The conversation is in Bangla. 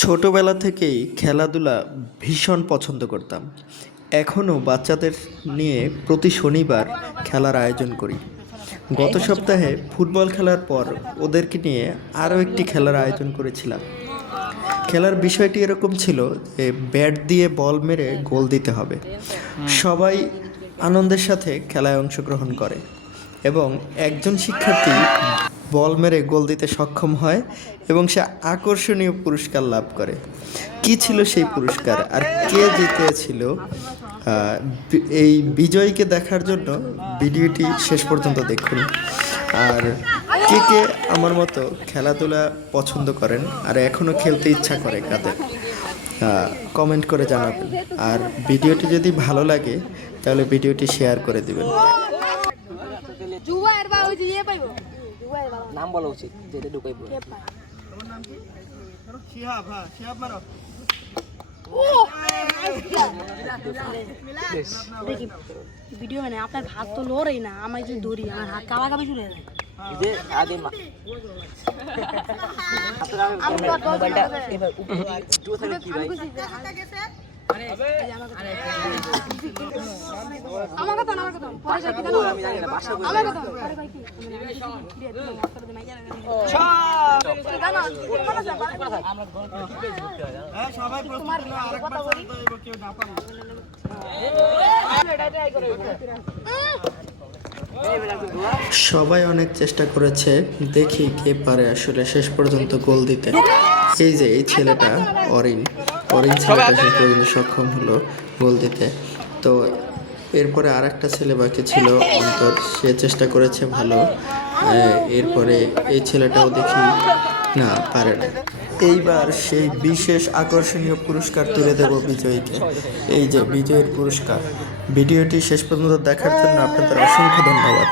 ছোটবেলা থেকেই খেলাধুলা ভীষণ পছন্দ করতাম। এখনও বাচ্চাদের নিয়ে প্রতি শনিবার খেলার আয়োজন করি। গত সপ্তাহে ফুটবল খেলার পর ওদেরকে নিয়ে আরও একটি খেলার আয়োজন করেছিলাম। খেলার বিষয়টি এরকম ছিল যে ব্যাট দিয়ে বল মেরে গোল দিতে হবে। সবাই আনন্দের সাথে খেলায় অংশগ্রহণ করে এবং একজন শিক্ষার্থী বল মেরে গোল দিতে সক্ষম হয় এবং সে আকর্ষণীয় পুরস্কার লাভ করে। কি ছিল সেই পুরস্কার আর কে জিতেছিল, এই বিজয়ীকে দেখার জন্য ভিডিওটি শেষ পর্যন্ত দেখুন। আর কে কে আমার মতো খেলাধুলা পছন্দ করেন আর এখনও খেলতে ইচ্ছা করে কাদের, কমেন্ট করে জানাবেন। আর ভিডিওটি যদি ভালো লাগে তাহলে ভিডিওটি শেয়ার করে দিবেন। নাম বলা উচিত যেটা ঢুকাইবো। দেখি ভিডিও মানে আপনার হাত তো লড়েই না, আমার যদি ধরি আমার হাত কাবা কাবি চলে যায়। সবাই অনেক চেষ্টা করেছে, দেখি কে পারে আসলে শেষ পর্যন্ত গোল দিতে। এই যে এই ছেলেটা অরিন ছেলেটা শেষ পর্যন্ত সক্ষম হলো গোল দিতে। তো এরপরে আর একটা ছেলে বাকি ছিল অন্তর, সে চেষ্টা করেছে ভালো। এরপরে এই ছেলেটাও দেখি না পারে না। এইবার সেই বিশেষ আকর্ষণীয় পুরস্কার তুলে দেব বিজয়ীকে। এই যে বিজয়ের পুরস্কার। ভিডিওটি শেষ পর্যন্ত দেখার জন্য আপনাদের অসংখ্য ধন্যবাদ।